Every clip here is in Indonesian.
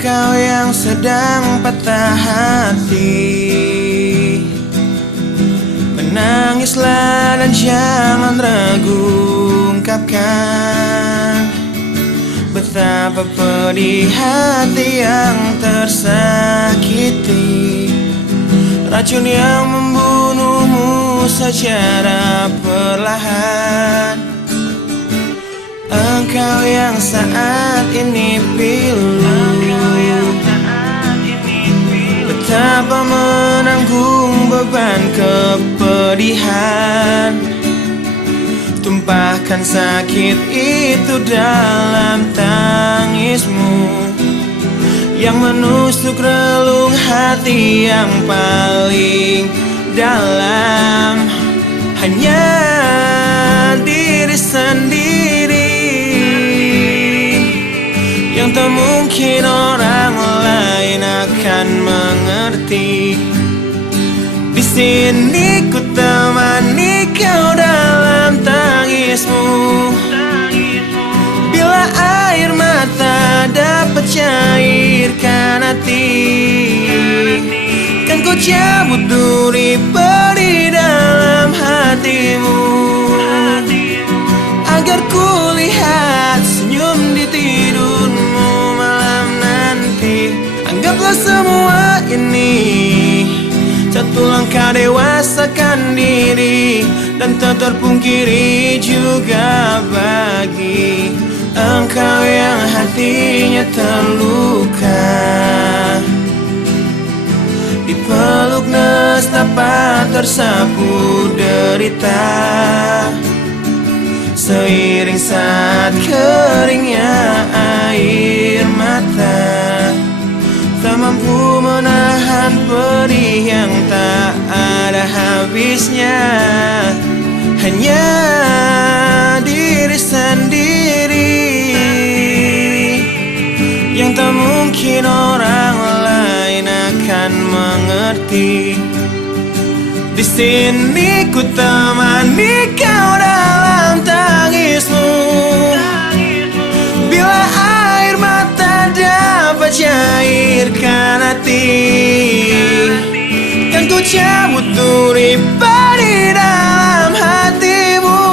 Engkau yang sedang patah hati, menangislah dan jangan ragu ungkapkan betapa pedih hati yang tersakiti. Racun yang membunuhmu secara perlahan. Engkau yang saat ini pilu, betapa menanggung beban kepedihan. Tumpahkan sakit itu dalam tangismu yang menusuk relung hati yang paling dalam. Hanya diri sendiri yang tak mungkin orang lain akan mengerti. Di sini ku temani kau dalam tangismu. Bila air mata dapat cairkan hati, kan ku cabut duri pedih dalam hatimu, agar ku lihat senyum di tidurmu malam nanti. Anggaplah semua ini satu langkah dewasakan diri, dan tak terpungkiri juga bagi engkau yang hatinya terluka. Dipeluk nestapa tersapu derita, seiring saat keringnya air mata. Tak mampu menahan pedih yang tak ada habisnya. Hanya diri sendiri yang tak mungkin orang lain akan mengerti. Di sini ku temani kau dalam tangismu. Bila air mata dapat cairkan hati, kan ku cabut duri pedih dalam hatimu,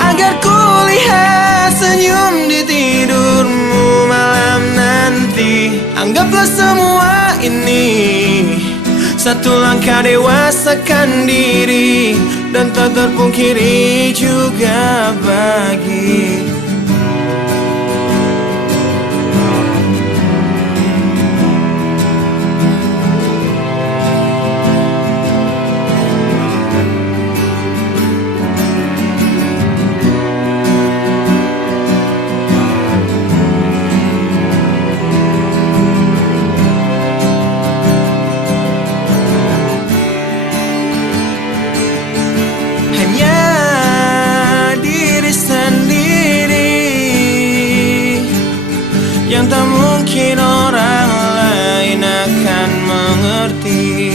agar ku lihat senyum di tidurmu malam nanti. Anggaplah semua ini satu langkah dewasakan diri, dan tak terpungkiri juga bagi yang tak mungkin orang lain akan mengerti.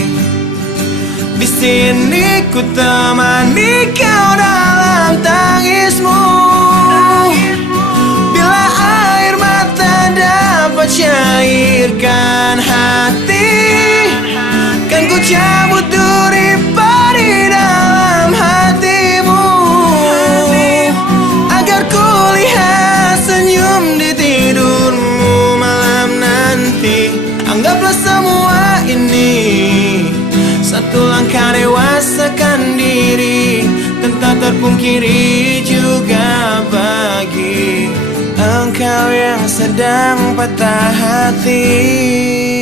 Di sini ku temani kau dalam tangismu. Bila air mata dapat cairkan hati, kan ku cabut duri pedih dalam hatimu, agar ku lihat senyum di tidurmu malam nanti. Anggaplah semua ini satu langkah dewasakan diri, dan tak terpungkiri juga bagi engkau yang sedang patah hati.